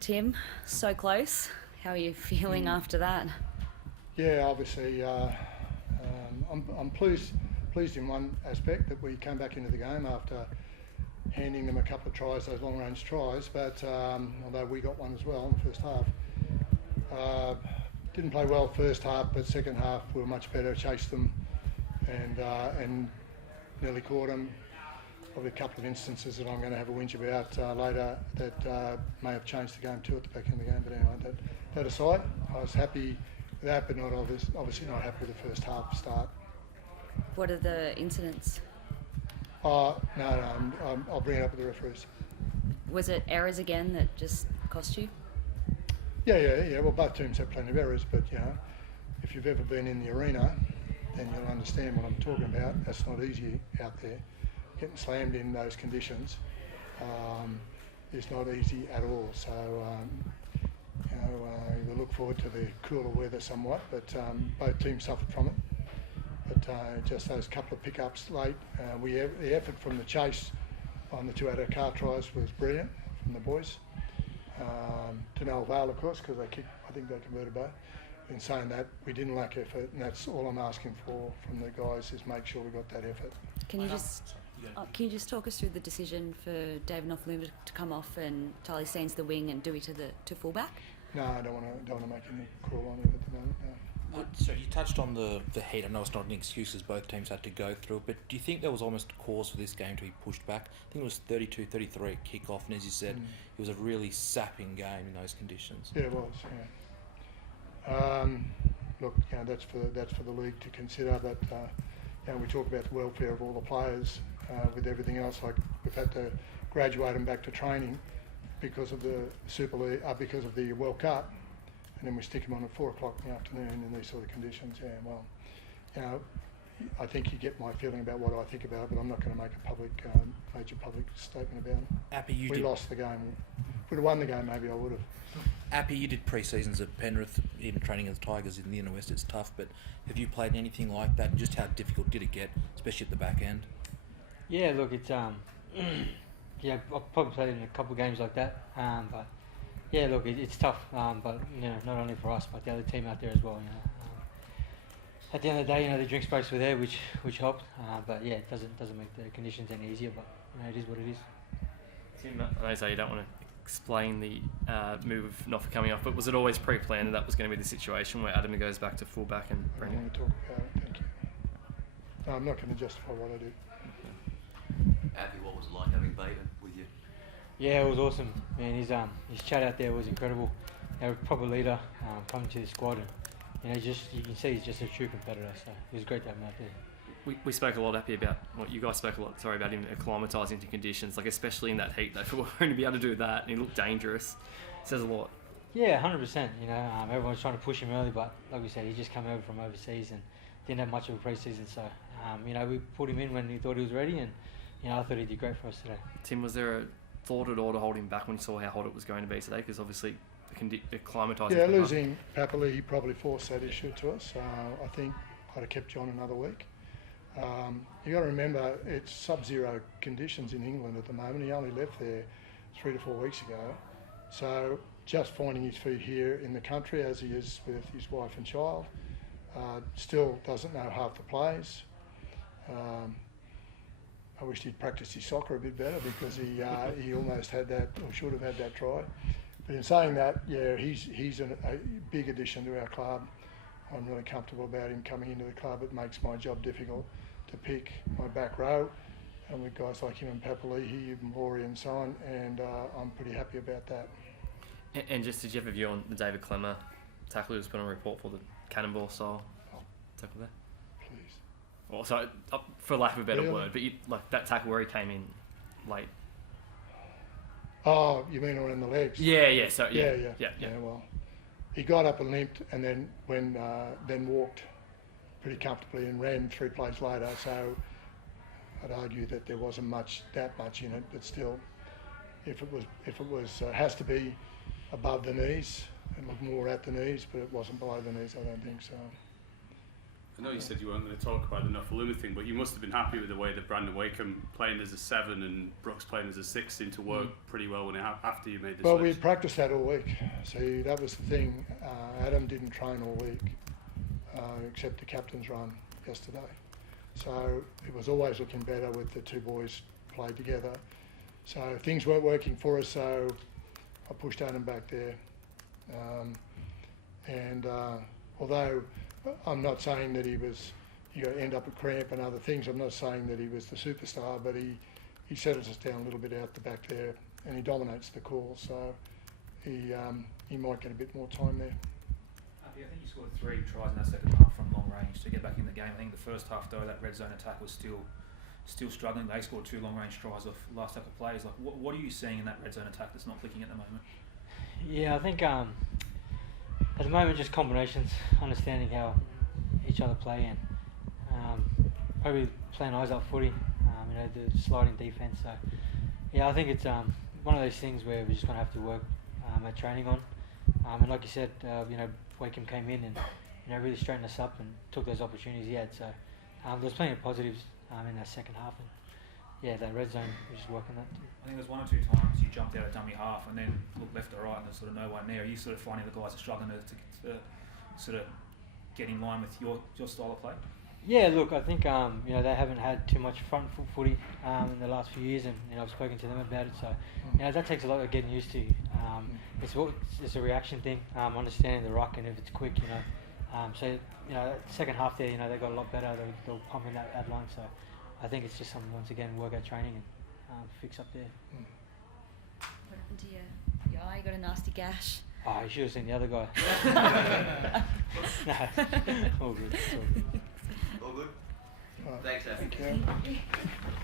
Tim, so close. How are you feeling after that? Yeah, obviously, I'm pleased in one aspect that we came back into the game after handing them a couple of tries, those long-range tries. But although we got one as well in the first half, didn't play well first half, but second half we were much better. Chased them and nearly caught them. Probably a couple of instances that I'm going to have a whinge about later that may have changed the game too at the back end of the game. But anyway, that aside, I was happy with that, but obviously not happy with the first half start. What are the incidents? No, I'll bring it up with the referees. Was it errors again that just cost you? Yeah. Well, both teams have plenty of errors, but if you've ever been in the arena, then you'll understand what I'm talking about. That's not easy out there. Getting slammed in those conditions is not easy at all. So, we look forward to the cooler weather somewhat, but both teams suffered from it. But just those couple of pickups late, the effort from the chase on the two out of car tries was brilliant from the boys. To no avail, of course, because I think they converted both. In saying that, we didn't lack effort, and that's all I'm asking for from the guys is make sure we got that effort. Can you just talk us through the decision for David Nofoaluma to come off and Charlie Staines the wing and Dewey to fullback? No, I don't want to make any call on it at the moment. No. So you touched on the heat. I know it's not an excuse as both teams had to go through it, but do you think there was almost cause for this game to be pushed back? I think it was 32-33 at kick-off, and as you said, it was a really sapping game in those conditions. Yeah, it was. Yeah. Look, that's for the league to consider. But we talk about the welfare of all the players with everything else. Like we've had to graduate them back to training because of the Super League, because of the World Cup. And then we stick them on at 4 o'clock in the afternoon in these sort of conditions. Yeah, well, I think you get my feeling about what I think about it, but I'm not going to make a major public statement about it. Appy, we lost the game. If we'd have won the game, maybe I would have. Appy, you did pre-seasons at Penrith, even training as Tigers in the Inner West. It's tough, but have you played anything like that? And just how difficult did it get, especially at the back end? Yeah, look, it's I've probably played in a couple of games like that, but. Yeah, look, it's tough, but not only for us, but the other team out there as well. At the end of the day, the drink space were there, which helped. But yeah, it doesn't make the conditions any easier. But it is what it is. Tim, I know so you don't want to explain the move of Noffa coming off, but was it always pre-planned that was going to be the situation where Adam goes back to fullback and Brendan? I don't want to talk about it. Thank you. No, I'm not going to justify what I do. Appy, what was it like having Bader with you? Yeah, it was awesome, man. His chat out there was incredible. A proper leader coming to the squad, and you can see he's just a true competitor. So it was great to have him out there. We spoke a lot, Appy, about you guys spoke a lot. Sorry, about him acclimatising to conditions, like especially in that heat. Though, for him to be able to do that, and he looked dangerous. It says a lot. Yeah, 100%. Everyone's trying to push him early, but like we said, he just come over from overseas and didn't have much of a pre-season. So we put him in when he thought he was ready, and I thought he did great for us today. Tim, was there a thought at all to hold him back when you saw how hot it was going to be today? Because obviously the acclimatising... Yeah, losing Papali, he probably forced that issue to us. I think I'd have kept John another week. You got to remember, it's sub-zero conditions in England at the moment. He only left there 3 to 4 weeks ago. So just finding his feet here in the country, as he is with his wife and child, still doesn't know half the plays. I wish he'd practiced his soccer a bit better because he almost had that, or should have had that try. But in saying that, yeah, he's a big addition to our club. I'm really comfortable about him coming into the club. It makes my job difficult to pick my back row, and with guys like him and Papali'i, Maury and so on, and I'm pretty happy about that. And just, did you have a view on the David Clemmer tackle who was put on a report for the cannonball style tackle there? Please. Well, so for lack of a better word, but like that tackle where he came in late. Oh, you mean around the legs? Yeah. So yeah. Well, he got up and limped, and then then walked pretty comfortably and ran 3 plays later. So I'd argue that there wasn't that much in it, but still, if it was has to be above the knees and look more at the knees, but it wasn't below the knees. I don't think so. I know you said you weren't going to talk about the Nofaluma thing, but you must have been happy with the way that Brandon Wakeham playing as a 7 and Brooks playing as a 6 seemed to work pretty well when after you made the Well, switch. we practiced that all week. See, that was the thing. Adam didn't train all week, except the captain's run yesterday. So it was always looking better with the two boys played together. So things weren't working for us, so I pushed Adam back there. Although I'm not saying that he was, end up with cramp and other things, I'm not saying that he was the superstar, but he settles us down a little bit out the back there and he dominates the call, so he might get a bit more time there. I think you scored 3 tries in that second half from long range to get back in the game. I think the first half though, that red zone attack was still struggling. They scored 2 long range tries off the last couple of plays. Like, what are you seeing in that red zone attack that's not clicking at the moment? Yeah, I think at the moment just combinations, understanding how each other play and probably playing eyes up footy, the sliding defence. So yeah, I think it's one of those things where we're just going to have to work at training on. And like you said, Wakeham came in and really straightened us up and took those opportunities he had. So there's plenty of positives in that second half. And yeah, that red zone, we're just working that. I think there's 1 or 2 times you jumped out at dummy half and then looked left or right and there's sort of no one there. Are you sort of finding the guys are struggling to sort of get in line with your style of play? Yeah, look, I think they haven't had too much front foot footy in the last few years, and I've spoken to them about it. So that takes a lot of getting used to. It's a reaction thing, understanding the ruck and if it's quick, second half there, they got a lot better. They were pumping that ad line. So I think it's just something once again work out training and fix up there. What happened to your eye? You got a nasty gash. Oh, you should have seen the other guy. No, all good. It's all good. All good? Right. Thanks, Afi. Thank you.